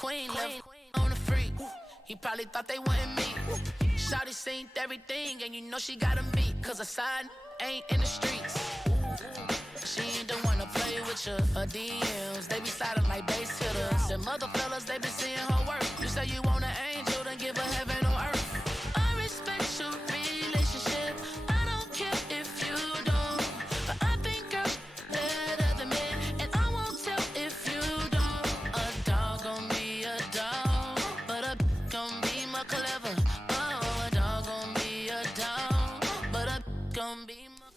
queen, left on the free. He probably thought they wanted me. Shawty seen everything, and you know she got him beat. Cause her side ain't in the streets. She ain't the one to play with you. Her DMs, they be sliding like base hitters. Them other fellas, they be seeing her work. You say you want an angel, then give her heaven on earth. I respect your relationship. I don't care if you don't. But I think girls better than men. And I won't tell if you don't. A dog gon' be a dog, but a gon' be more clever. Oh, a dog gon' be a dog, but a gon' be more.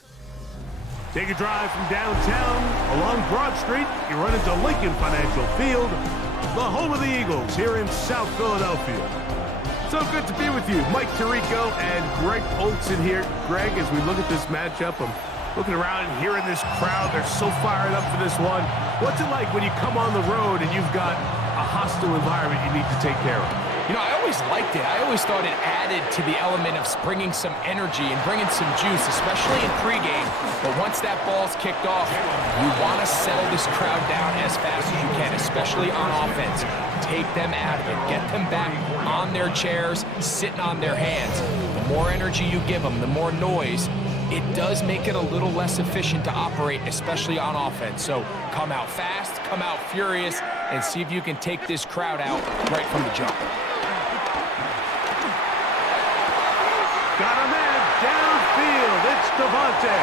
Take a drive from downtown along Broad Street. You run into Lincoln Financial Field, the home of the Eagles here in South Philadelphia. So good to be with you. Mike Tirico and Greg Olson here. Greg, as we look at this matchup, I'm looking around and hearing this crowd. They're so fired up for this one. What's it like when you come on the road and you've got a hostile environment you need to take care of? You know, I always liked it. I always thought it added to the element of bringing some energy and bringing some juice, especially in pregame. But once that ball's kicked off, you want to settle this crowd down as fast as you can, especially on offense. Take them out of it. Get them back on their chairs, sitting on their hands. The more energy you give them, the more noise, it does make it a little less efficient to operate, especially on offense. So come out fast, come out furious, and see if you can take this crowd out right from the jump. Got a man downfield. It's Devontae.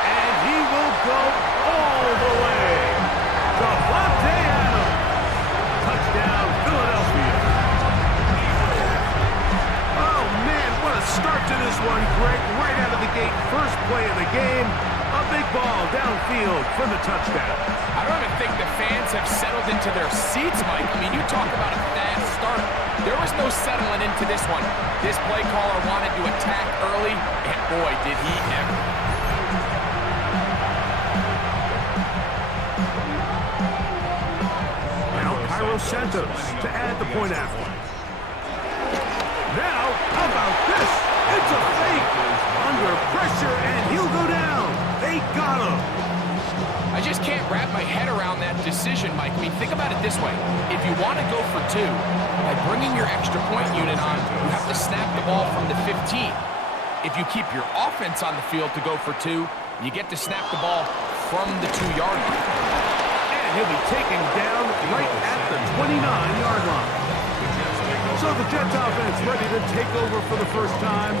And he will go all the way. Devontae Adams. Touchdown, Philadelphia. Oh, man, what a start to this one, Greg. Right out of the gate, first play of the game. A big ball downfield for the touchdown. I don't even think the fans have settled into their seats, Mike. I mean, you talk about a fast start. There was no settling into this one. This play caller wanted to attack early, and boy, did he ever. Now, Cairo Santos to add the point after. Now, how about this? It's a fake. Under pressure, and he'll go down. They got him. I just can't wrap my head around that decision, Mike. I mean, think about it this way. If you want to go for two, by bringing your extra point unit on, you have to snap the ball from the 15. If you keep your offense on the field to go for two, you get to snap the ball from the 2-yard line. And he'll be taken down right at the 29-yard line. So the Jets offense ready to take over for the first time.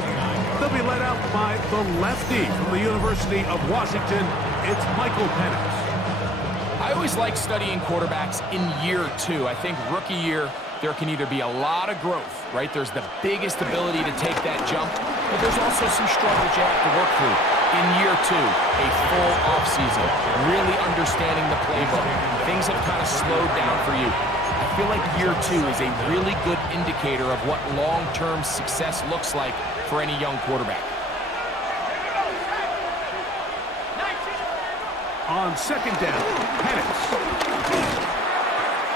They'll be led out by the lefty from the University of Washington. It's Michael Penix. I always like studying quarterbacks in year two. I think rookie year, there can either be a lot of growth, right? There's the biggest ability to take that jump, but there's also some struggles you have to work through. In year two, a full offseason, really understanding the playbook. Things have kind of slowed down for you. I feel like year two is a really good indicator of what long-term success looks like for any young quarterback. On second down, Penix.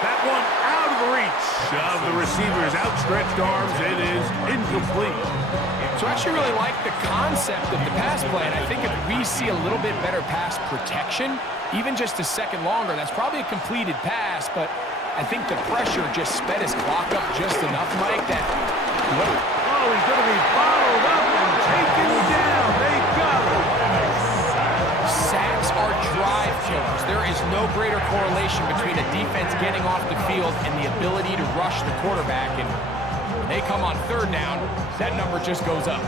That one out of the reach of the receiver's outstretched arms. It is incomplete. So I actually really like the concept of the pass play, and I think if we see a little bit better pass protection, even just a second longer, that's probably a completed pass, but I think the pressure just sped his clock up just enough, Mike, that... Oh, he's going to be bottled up and taken down. They got him. Sacks are drive killers. There is no greater correlation between a defense getting off the field and the ability to rush the quarterback. And when they come on third down, that number just goes up.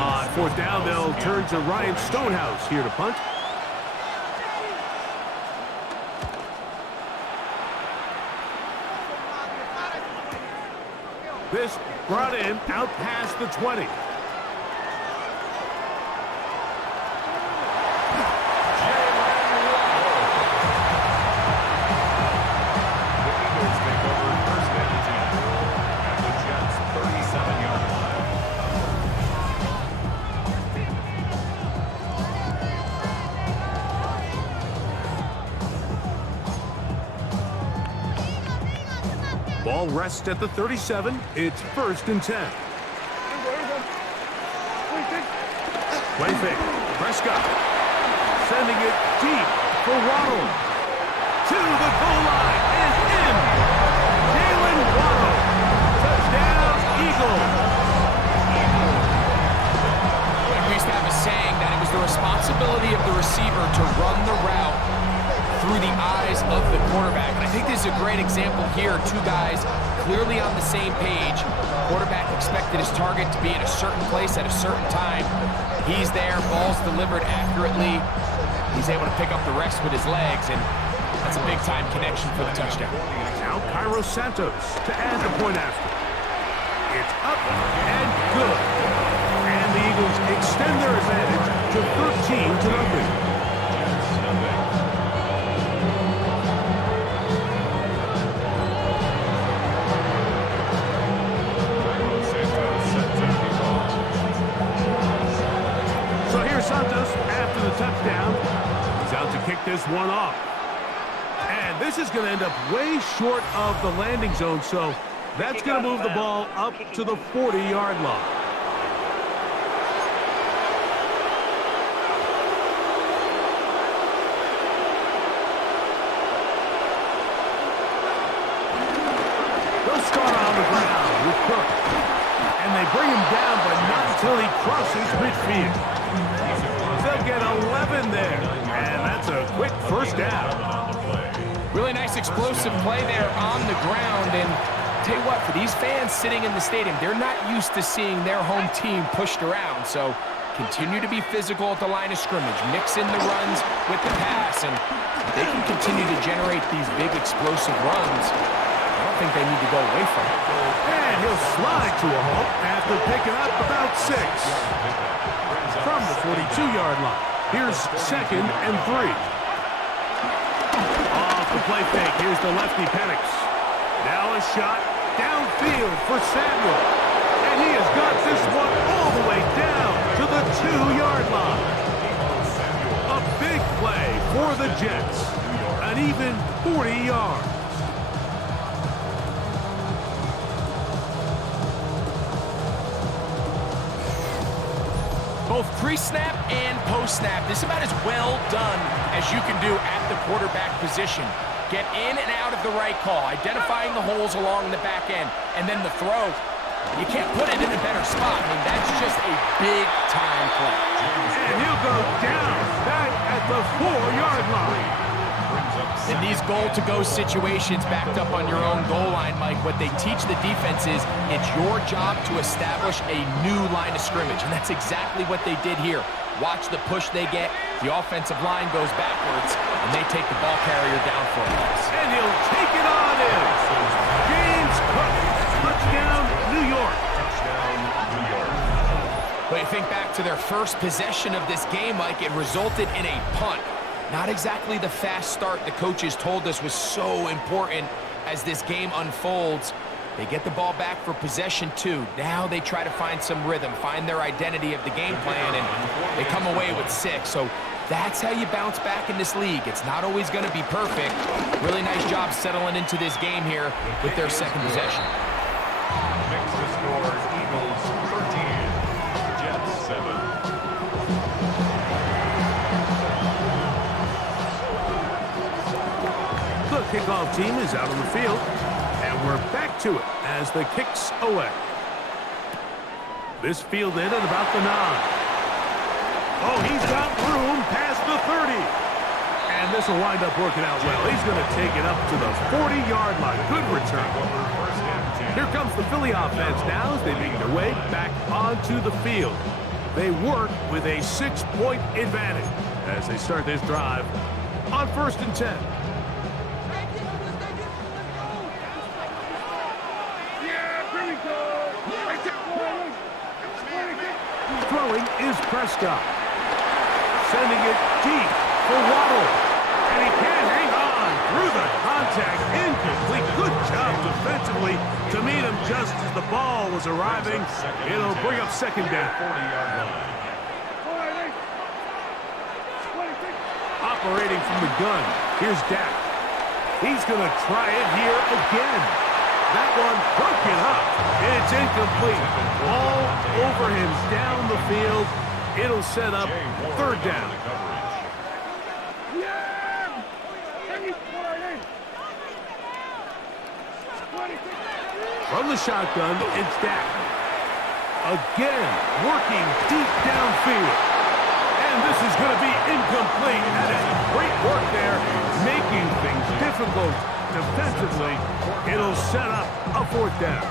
On fourth down, they'll turn to Ryan Stonehouse here to punt. This brought in out past the 20. Ball rests at the 37. It's 1st and 10. Play fake. Prescott. Sending it deep for Waddle. To the goal line and in. Jalen Waddle. Touchdown, Eagles. We used to have a saying that it was the responsibility of the receiver to run the route through the eyes of the quarterback. And I think this is a great example here. Two guys clearly on the same page. Quarterback expected his target to be in a certain place at a certain time. He's there, ball's delivered accurately. He's able to pick up the rest with his legs, and that's a big-time connection for the touchdown. Now Cairo Santos to add the point after. It's up and good. And the Eagles extend their advantage to 13-0. Santos, after the touchdown, he's out to kick this one off. And this is going to end up way short of the landing zone, so that's going to move the ball up to the 40-yard line. They'll start on the ground with Cook. And they bring him down, but not until he crosses midfield. They'll get 11 there, and that's a quick first down. Really nice explosive play there on the ground, and tell you what, for these fans sitting in the stadium, they're not used to seeing their home team pushed around, so continue to be physical at the line of scrimmage, mix in the runs with the pass, and they can continue to generate these big explosive runs. I don't think they need to go away from it. And he'll slide to a halt after picking up about 6. From the 42-yard line. Here's 2nd and 3. Off the play fake. Here's the lefty Penix. Now a shot downfield for Samuel. And he has got this one all the way down to the 2-yard line. A big play for the Jets. An even 40 yards. Both pre-snap and post-snap, this is about as well done as you can do at the quarterback position. Get in and out of the right call, identifying the holes along the back end, and then the throw. You can't put it in a better spot. I mean, that's just a big-time play. And he'll go down back at the 4-yard line. In these goal-to-go situations backed up on your own goal line, Mike, what they teach the defense is it's your job to establish a new line of scrimmage, and that's exactly what they did here. Watch the push they get. The offensive line goes backwards, and they take the ball carrier down for a loss. And he'll take it on in. James Cook, touchdown, New York. But you think back to their first possession of this game, Mike, it resulted in a punt. Not exactly the fast start the coaches told us was so important as this game unfolds. They get the ball back for possession 2. Now they try to find some rhythm, find their identity of the game plan, and they come away with 6. So that's how you bounce back in this league. It's not always going to be perfect. Really nice job settling into this game here with their second possession. Makes the score Eagles 13, Jets 7. The kickoff team is out on the field, and we're back to it as the kick's away. This fielded at about the 9. Oh, he's got room past the 30. And this will wind up working out well. He's going to take it up to the 40-yard line. Good return. Here comes the Philly offense now as they make their way back onto the field. They work with a 6-point advantage as they start this drive on 1st and 10. Throwing is Prescott. Sending it deep for Waddle. And he can't hang on through the contact. Incomplete. Good job defensively to meet him just as the ball was arriving. It'll bring up 2nd down. Operating from the gun. Here's Dak. He's going to try it here again. That one broken up. It's incomplete. All over him down the field. It'll set up third down. From the shotgun, it's Dak. Again, working deep downfield. And this is going to be incomplete. That is great work there, making things difficult defensively. It'll set up a fourth down.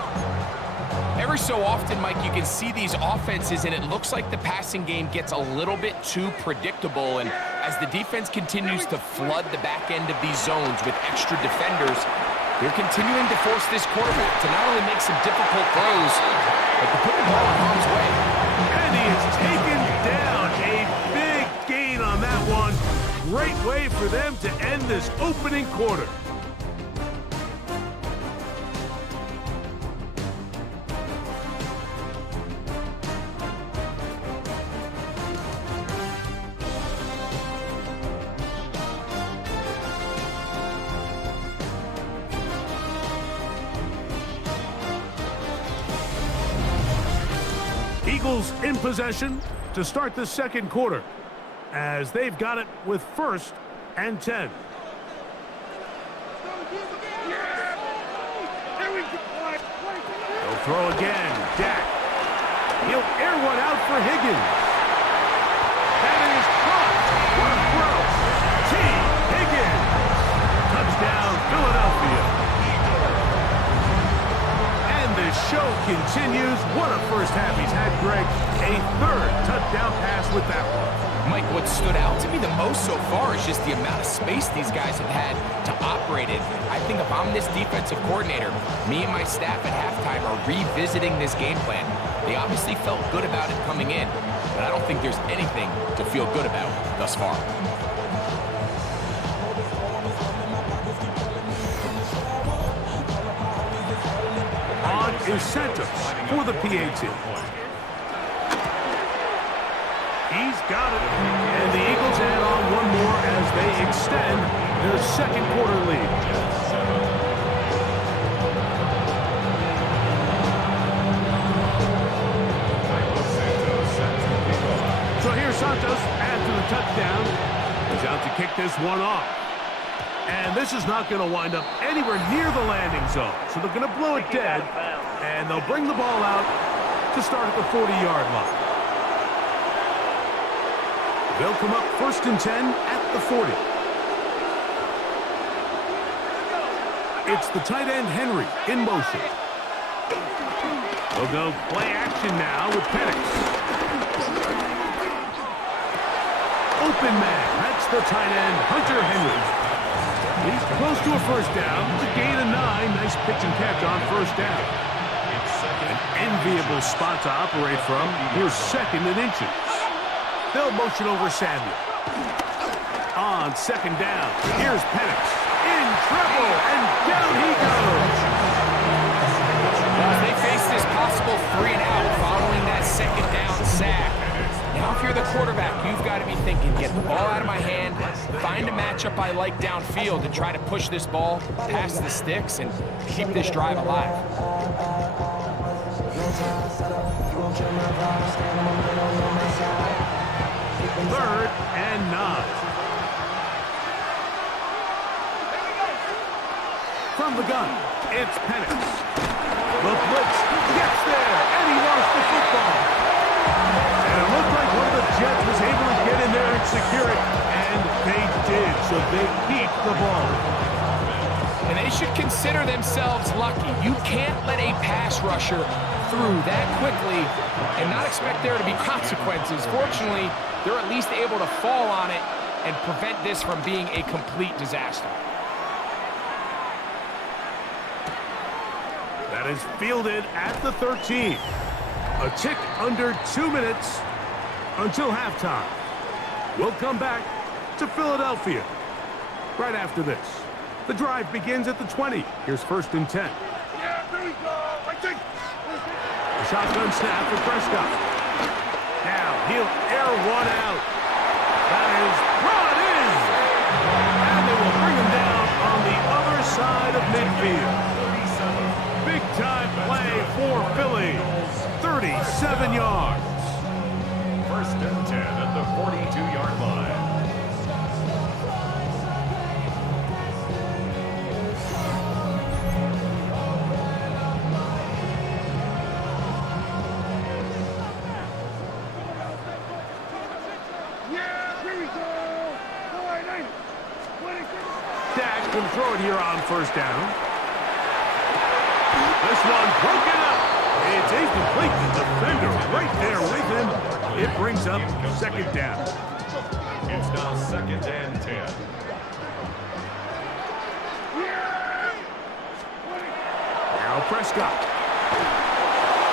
Every so often, Mike, you can see these offenses, and it looks like the passing game gets a little bit too predictable. And as the defense continues to flood the back end of these zones with extra defenders, they're continuing to force this quarterback to not only make some difficult throws, but to put the ball in harm's way. And he is taken down. A big gain on that one. Great way for them to end this opening quarter. Eagles in possession to start the second quarter as they've got it with 1st and 10. They'll throw again. Dak. He'll air one out for Higgins. That is caught. What a throw. T. Higgins. Touchdown, Philadelphia. The show continues. What a first half he's had, Greg. A 3rd touchdown pass with that one. Mike, what stood out to me the most so far is just the amount of space these guys have had to operate in. I think if I'm this defensive coordinator, me and my staff at halftime are revisiting this game plan. They obviously felt good about it coming in, but I don't think there's anything to feel good about thus far. Is Santos for the PAT. He's got it. And the Eagles add on one more as they extend their second quarter lead. So here's Santos after the touchdown. He's out to kick this one off. And this is not going to wind up anywhere near the landing zone. So they're going to blow it dead. And they'll bring the ball out to start at the 40-yard line. They'll come up 1st and 10 at the 40. It's the tight end, Henry, in motion. They'll go play action now with Penix. Open man. That's the tight end, Hunter Henry. He's close to a first down. It's a gain of 9. Nice pitch and catch on first down. An enviable spot to operate from. Here's 2nd and inches. They'll motion over Samuel. On 2nd down, here's Penix. In trouble, and down he goes. As they face this possible 3 and out following that 2nd down sack. Now if you're the quarterback, you've got to be thinking, get the ball out of my hand, find a matchup I like downfield and try to push this ball past the sticks and keep this drive alive. 3rd and 9. From the gun, it's Penix. The blitz gets there, and he lost the football. And it looked like one of the Jets was able to get in there and secure it, and they did, so they keep the ball. And they should consider themselves lucky. You can't let a pass rusher through that quickly and not expect there to be consequences. Fortunately, they're at least able to fall on it and prevent this from being a complete disaster. That is fielded at the 13. A tick under 2 minutes until halftime. We'll come back to Philadelphia right after this. The drive begins at the 20. Here's 1st and 10. A shotgun snap for Prescott. Now he'll air one out. That is brought in. And they will bring him down on the other side of midfield. Big time play for Philly. 37 yards. 1st and Dak can throw it here on first down. This one broken up. It's incomplete. The defender right there with him. It brings up second down. It's now 2nd and 10. Now Prescott.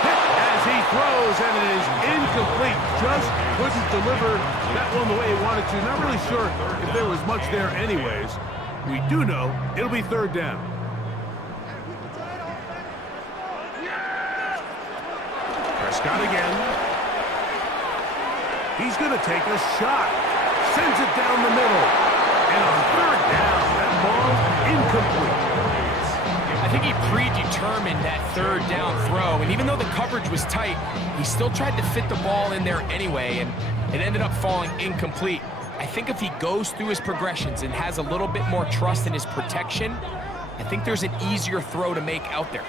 Hit as he throws, and it is incomplete. Just couldn't deliver that one the way he wanted to. Not really sure if there was much there anyways. We do know it'll be third down. Prescott again. He's going to take a shot. Sends it down the middle. And on third down, that ball incomplete. I think he predetermined that third down throw, and even though the coverage was tight, he still tried to fit the ball in there anyway, and it ended up falling incomplete. I think if he goes through his progressions and has a little bit more trust in his protection, I think there's an easier throw to make out there.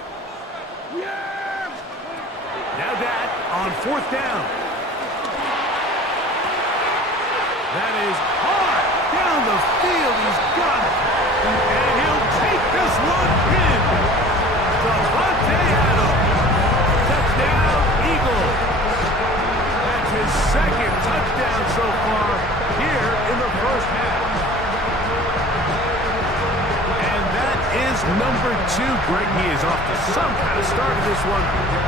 Now that on fourth down. That is hard down the field. He's got it. And he'll take this one in. Devontae Adams. Touchdown, Eagles. That's his second touchdown so far here in the first half. And that is number 2. Greg, he is off to some kind of start in this one.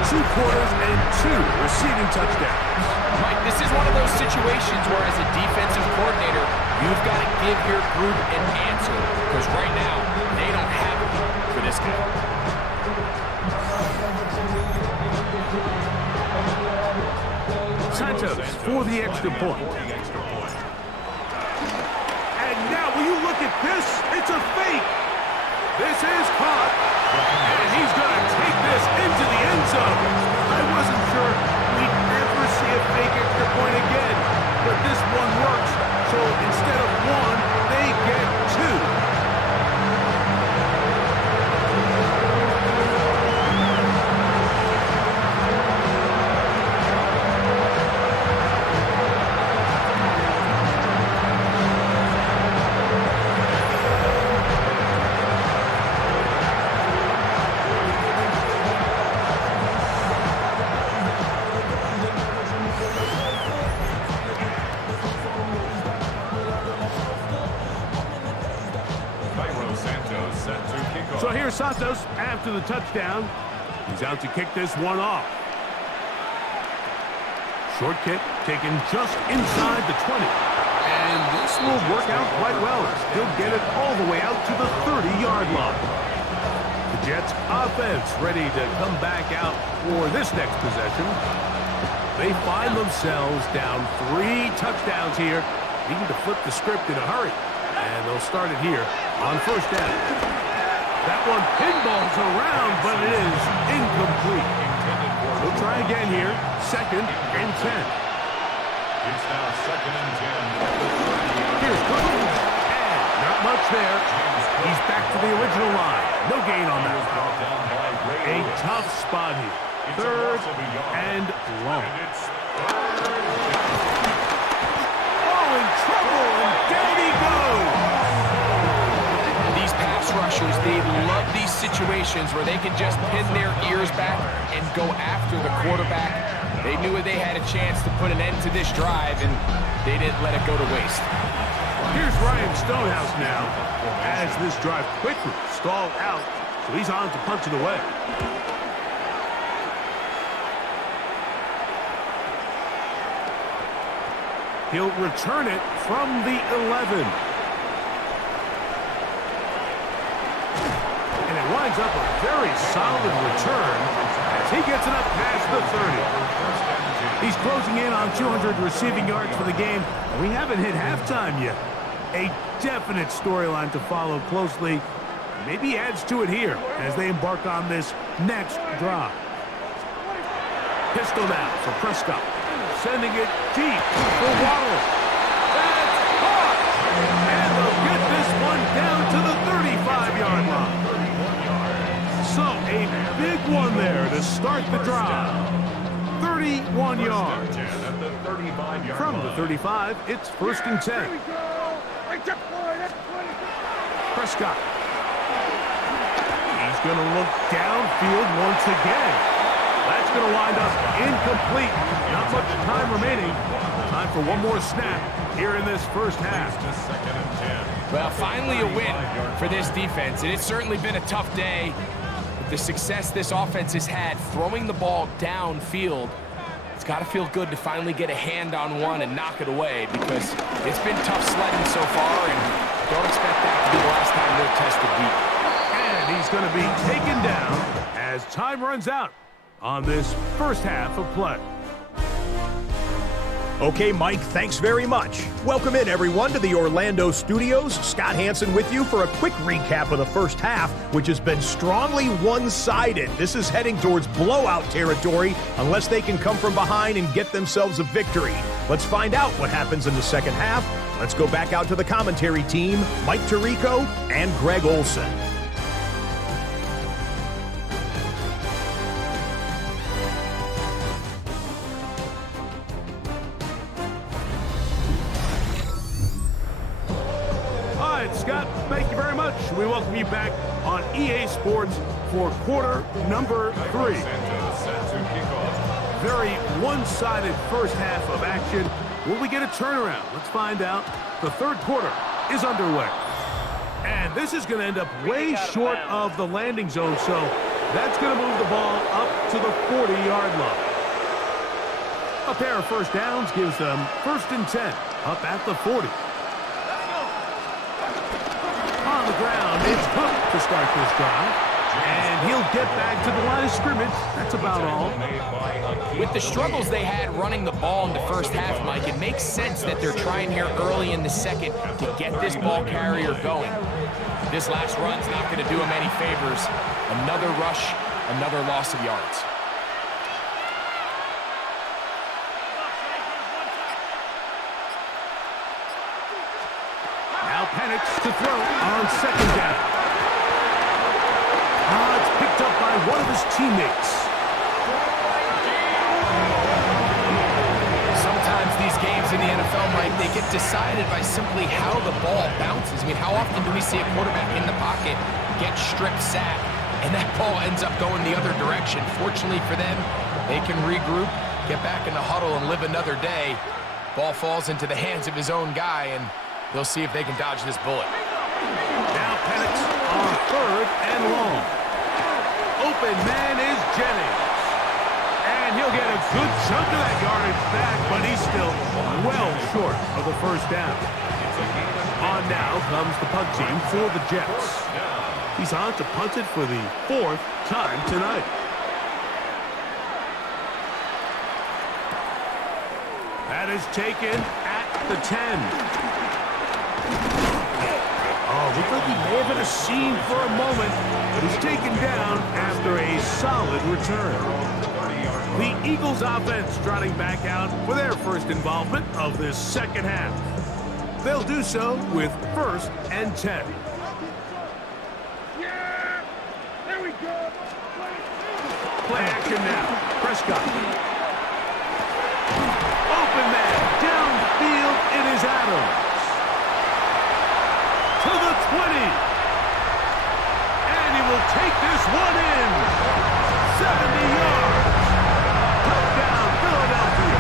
2 quarters and 2 receiving touchdowns. Mike, this is one of those situations where as a defensive coordinator, you've got to give your group an answer. Because right now, they don't have it for this guy. Santos for the extra point. And now, will you look at this? It's a fake. This is caught. And he's going to take this into the end zone. I wasn't sure we'd ever see a fake extra point again. But this one works. So instead of 1, they get 2. So here's Santos after the touchdown. He's out to kick this one off. Short kick taken just inside the 20. And this will work out quite well. He'll get it all the way out to the 30-yard line. The Jets offense ready to come back out for this next possession. They find themselves down 3 touchdowns here, needing to flip the script in a hurry. And they'll start it here on first down. That one pinballs around, but it is incomplete. We'll try again here. 2nd and 10. It's now 2nd and 10. Here's Cousins. And not much there. He's back to the original line. No gain on that. A tough spot here. 3rd and long. Oh, in trouble, and down he goes. These pass rushers, they love these situations where they can just pin their ears back and go after the quarterback. They knew they had a chance to put an end to this drive, and they didn't let it go to waste. Here's Ryan Stonehouse now, as this drive quickly stalled out, so he's on to punch it away. He'll return it from the 11. And it winds up a very solid return as he gets it up past the 30. He's closing in on 200 receiving yards for the game, and we haven't hit halftime yet. A definite storyline to follow closely. Maybe adds to it here as they embark on this next drive. Pistol now for Prescott. Sending it deep for Waddle. That's caught! And they'll get this one down to the 35-yard line. So a big one there to start the drive. 31 yards. At the 35. From the 35, it's 1st and 10. Prescott. He's going to look downfield once again. That's going to wind up incomplete. Not much time remaining. Time for one more snap here in this first half. Well, finally a win for this defense, and it's certainly been a tough day. With the success this offense has had throwing the ball downfield, it's got to feel good to finally get a hand on one and knock it away, because it's been tough sledding so far, and don't expect that to be the last time they're tested deep. And he's going to be taken down as time runs out on this first half of play. Okay, Mike, thanks very much. Welcome in, everyone, to the Orlando studios. Scott Hansen with you for a quick recap of the first half, which has been strongly one-sided. This is heading towards blowout territory unless they can come from behind and get themselves a victory. Let's find out what happens in the second half. Let's go back out to the commentary team, Mike Tirico and Greg Olson. Scott, thank you very much. We welcome you back on EA Sports for quarter number 3. Very one-sided first half of action. Will we get a turnaround? Let's find out. The third quarter is underway. And this is going to end up way short of the landing zone, so that's going to move the ball up to the 40-yard line. A pair of first downs gives them 1st and 10 up at the 40. On the ground, it's Cook to start this drive. And he'll get back to the line of scrimmage. That's about all. With the struggles they had running the ball in the first half, Mike, it makes sense that they're trying here early in the second to get this ball carrier going. This last run's not going to do him any favors. Another rush, another loss of yards. Penix to throw on second down. It's picked up by one of his teammates. Sometimes these games in the NFL, Mike, they get decided by simply how the ball bounces. I mean, how often do we see a quarterback in the pocket get stripped sack, and that ball ends up going the other direction? Fortunately for them, they can regroup, get back in the huddle, and live another day. Ball falls into the hands of his own guy, and they'll see if they can dodge this bullet. Now Penix on 3rd and long. Open man is Jennings. And he'll get a good chunk of that yardage back, but he's still well short of the first down. On now comes the punt team for the Jets. He's on to punt it for the 4th time tonight. That is taken at the 10. Looked like he may have been a scene for a moment, but he's taken down after a solid return. The Eagles offense trotting back out for their first involvement of this second half. They'll do so with 1st and 10. Yeah! There we go! Play action now. Prescott. Open man. Downfield, it is Adams. To the 20. And he will take this one in. 70 yards. Touchdown, Philadelphia.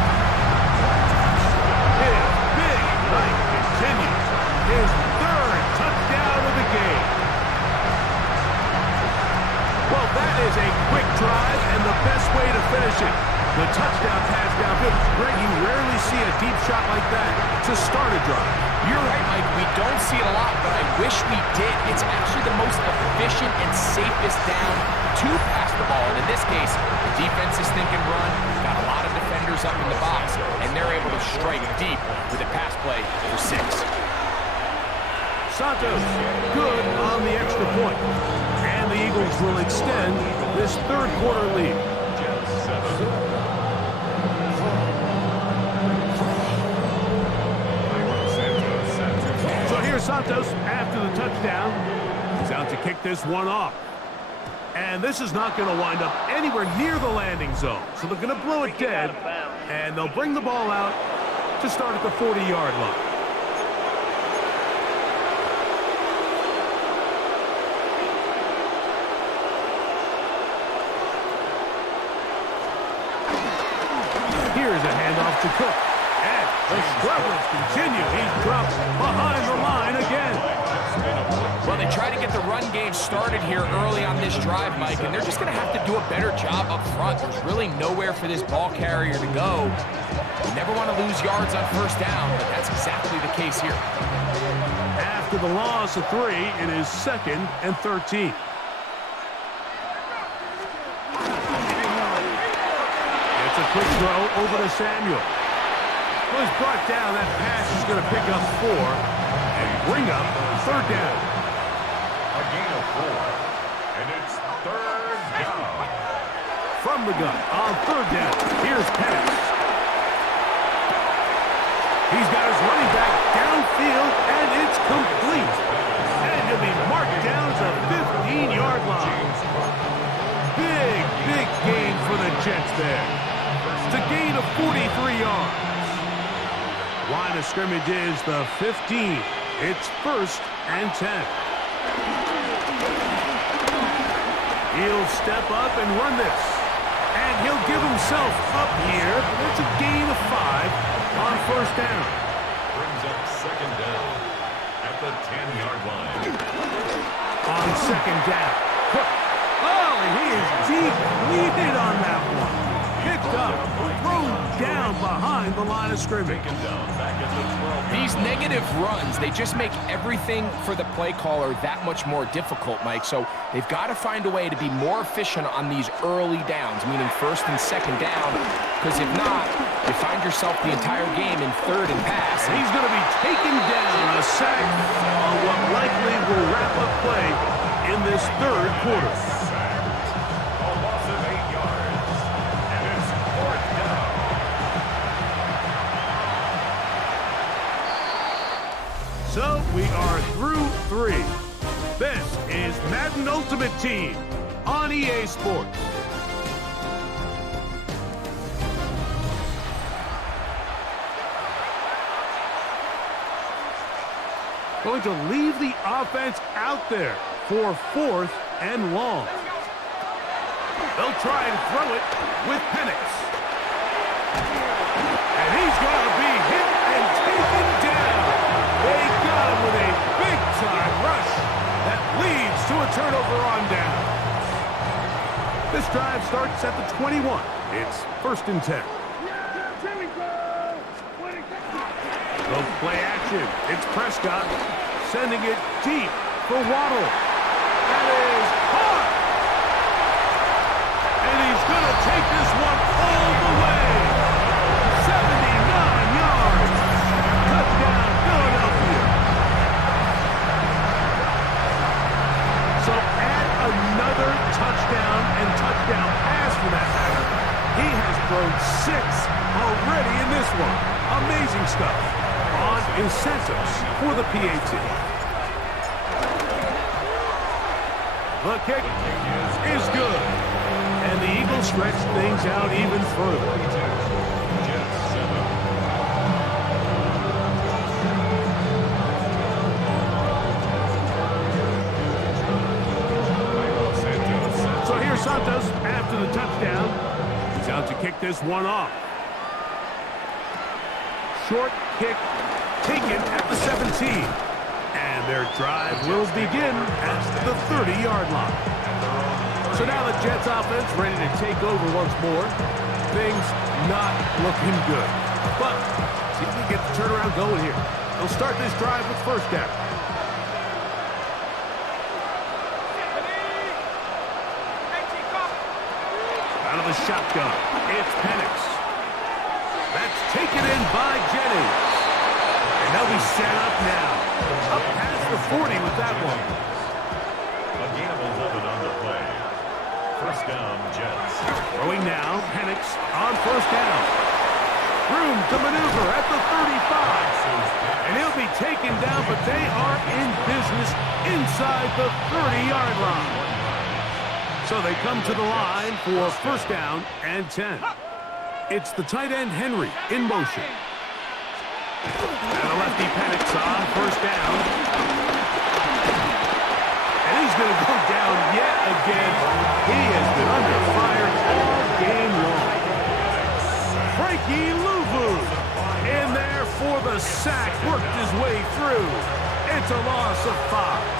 His big night continues. His 3rd touchdown of the game. Well, that is a quick drive and the best way to finish it. The touchdown pass downfield. Greg, you rarely see a deep shot like that to start a drive. You're right, Mike. We don't see it a lot, but I wish we did. It's actually the most efficient and safest down to pass the ball. And in this case, the defense is thinking run, got a lot of defenders up in the box, and they're able to strike deep with a pass play for 6. Santos, good on the extra point. And the Eagles will extend this third quarter lead. So here's Santos after the touchdown. He's out to kick this one off. And this is not going to wind up anywhere near the landing zone. So they're going to blow it dead. And they'll bring the ball out to start at the 40-yard line. Here's a handoff to Cook. And the struggles continue. He's dropped behind the line again. Well, they try to get the run game started here early on this drive, Mike, and they're just going to have to do a better job up front. There's really nowhere for this ball carrier to go. You never want to lose yards on first down, but that's exactly the case here. After the loss of 3, it is 2nd and 13. It's a quick throw over to Samuel. Well, he's brought down. That pass is going to pick up 4 and bring up 3rd down. A gain of 4, and it's 3rd down. From the gun on 3rd down, here's Penix. He's got his running back downfield, and it's complete. And he'll be marked down to the 15-yard line. Big gain for the Jets there. It's a gain of 43 yards. Line of scrimmage is the 15. It's 1st and 10. He'll step up and run this. And he'll give himself up here. It's a gain of 5 on 1st down. Brings up 2nd down at the 10-yard line. On 2nd down. Cook. Oh, he is deep-leaded on that one. Picked up, thrown down behind the line of scrimmage. These negative runs, they just make everything for the play caller that much more difficult, Mike. So they've got to find a way to be more efficient on these early downs, meaning 1st and 2nd down, because if not, you find yourself the entire game in 3rd and pass. And he's going to be taken down, a sack on what likely will wrap up play in this 3rd quarter. So we are through 3. This is Madden Ultimate Team on EA Sports. Going to leave the offense out there for 4th and long. They'll try and throw it with Penix. And he's going to be hit and taken down. They got him with a big-time rush that leads to a turnover on down. This drive starts at the 21. It's 1st and 10. The play action. It's Prescott sending it deep for Waddle. That is caught. And he's going to take this one all the way. 79 yards. Touchdown, Philadelphia. So add another touchdown and touchdown pass for that matter. He has thrown 6 already in this one. Amazing stuff on incentives for the PAT. The kick is good. And the Eagles stretch things out even further. So here's Santos after the touchdown. He's out to kick this one off. Short kick taken at the 17. And their drive will begin at the 30-yard line. So now the Jets offense ready to take over once more. Things not looking good. But see if we get the turnaround going here. They'll start this drive with 1st down. Out of the shotgun, it's Penix. That's taken in by Jennings. And they'll be set up now. Up past the 40 with that one. A gain of 11 on the play. 1st down, Jets. Throwing now, Penix on 1st down. Room to maneuver at the 35. And he'll be taken down, but they are in business inside the 30-yard line. So they come to the line for 1st down and 10. It's the tight end, Henry, in motion. And the lefty Penix on first down. And he's going to go down yet again. He has been under fire all game long. Frankie Louvu in there for the sack. Worked his way through. It's a loss of 5.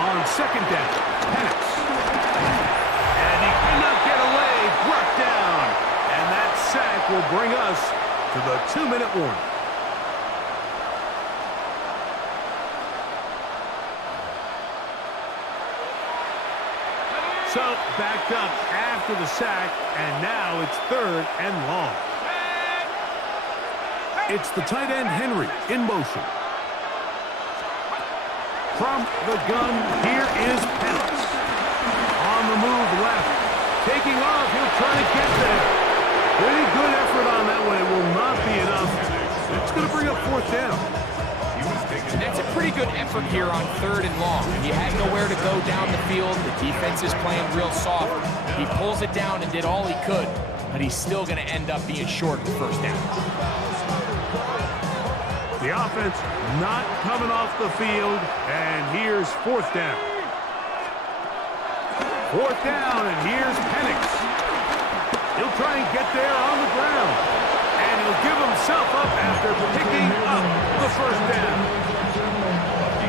On second down, Penix. And he cannot get away. Brought down. And that sack will bring us to the 2-minute warning. So, backed up after the sack, and now it's 3rd and long. It's the tight end, Henry, in motion. From the gun, here is Penix. On the move left. Taking off, he'll try to get there. Pretty good effort on that one. It will not be enough. It's going to bring up 4th down. And that's a pretty good effort here on 3rd and long. He had nowhere to go down the field. The defense is playing real soft. He pulls it down and did all he could, but he's still going to end up being short of the 1st down. The offense not coming off the field, and here's 4th down. 4th down, and here's Penix. He'll try and get there on the ground, and he'll give himself up after picking up the 1st down.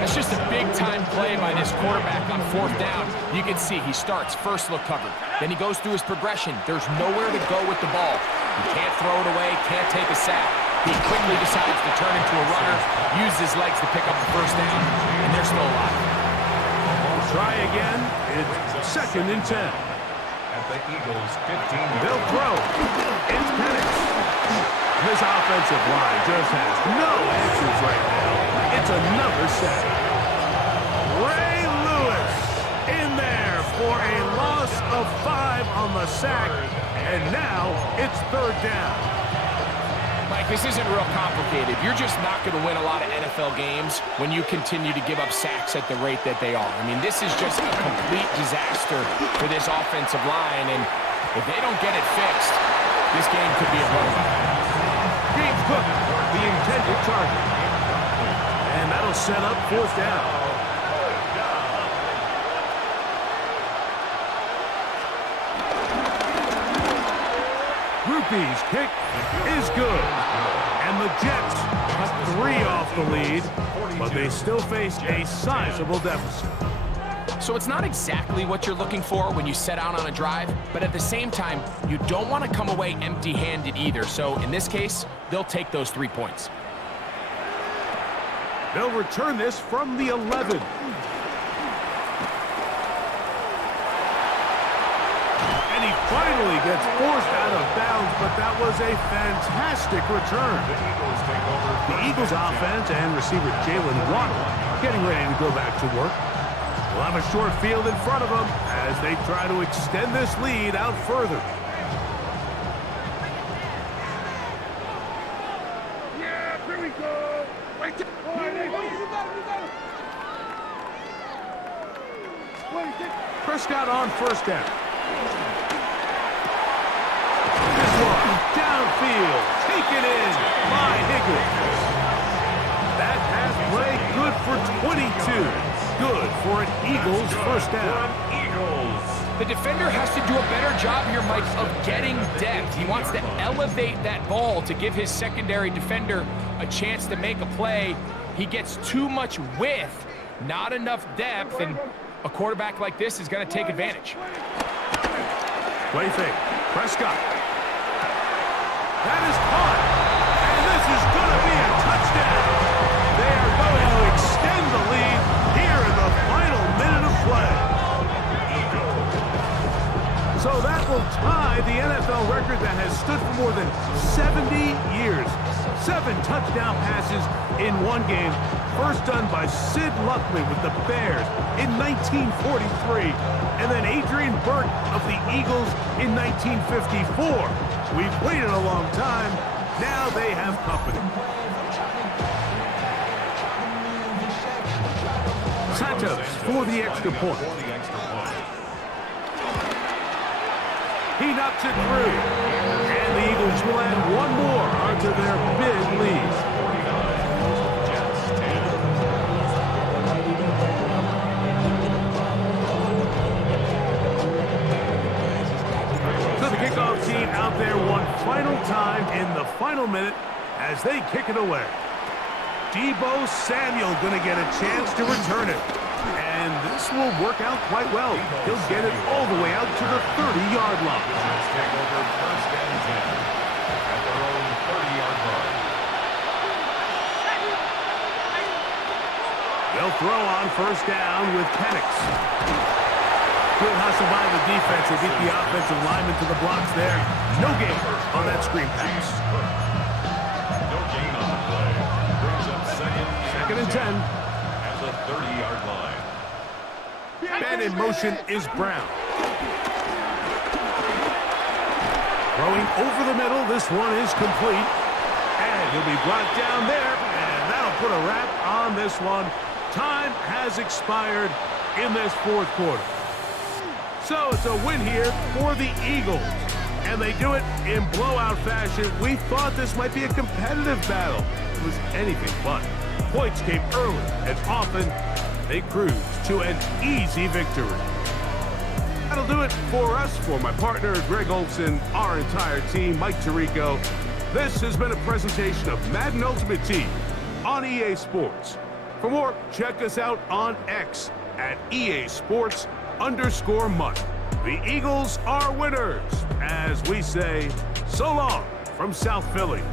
That's just a big-time play by this quarterback on 4th down. You can see he starts first look covered. Then he goes through his progression. There's nowhere to go with the ball. He can't throw it away, can't take a sack. He quickly decides to turn into a runner, use his legs to pick up the 1st down, and they're still alive. Try again. It's 2nd and 10. At the Eagles' 15. They'll throw. It's Penix. This offensive line just has no answers right now. It's another sack. Ray Lewis in there for a loss of 5 on the sack, and now it's 3rd down. Mike, this isn't real complicated. You're just not going to win a lot of NFL games when you continue to give up sacks at the rate that they are. I mean, this is just a complete disaster for this offensive line, and if they don't get it fixed, this game could be a blowout. James Cook, the intended target. And that'll set up 4th down. Rupee's kick is good. And the Jets cut 3 off the lead, but they still face a sizable deficit. So it's not exactly what you're looking for when you set out on a drive, but at the same time, you don't want to come away empty-handed either. So in this case, they'll take those 3 points. They'll return this from the 11. And he finally gets forced out of bounds, but that was a fantastic return. The Eagles offense and receiver Jalen Waddle getting ready to go back to work. We'll have a short field in front of them as they try to extend this lead out further. Yeah, here we go. Right there. All right, hey, Prescott on 1st down. This one downfield, taken in by Higgins. That pass play good for 22. Good for an Eagles 1st down. The defender has to do a better job here, Mike, of getting depth. He wants to elevate that ball to give his secondary defender a chance to make a play. He gets too much width, not enough depth, and a quarterback like this is going to take advantage. Play fake. Prescott. That is caught. And this is going to be a touchdown. They are going to extend the lead here in the final minute of play. So that will tie the NFL record that has stood for more than 70 years. 7 touchdown passes in one game. First done by Sid Luckley with the Bears in 1943. And then Adrian Burke of the Eagles in 1954. We've waited a long time. Now they have company. Santos for the extra point. He He knocks it through. And the Eagles will add one more onto their big lead. So the kickoff team out there one final time in the final minute as they kick it away. Deebo Samuel going to get a chance to return it. And this will work out quite well. He'll get it all the way out to the 30-yard line. Take over first and 10 at their own 30-yard line. They'll throw on first down with Penix. Good hustle by the defense. They beat the offensive lineman to the blocks there. No gain on that screen pass. No gain on the play. Brings up second and 10 at the 30-yard line. Man in motion is Brown. Throwing over the middle. This one is complete. And he'll be brought down there. And that'll put a wrap on this one. Time has expired in this fourth quarter. So it's a win here for the Eagles. And they do it in blowout fashion. We thought this might be a competitive battle. It was anything but. Points came early and often. They cruised to an easy victory. That'll do it for us. For my partner, Greg Olson, our entire team, Mike Tirico. This has been a presentation of Madden Ultimate Team on EA Sports. For more, check us out on X at EA Sports_Money. The Eagles are winners, as we say, so long from South Philly.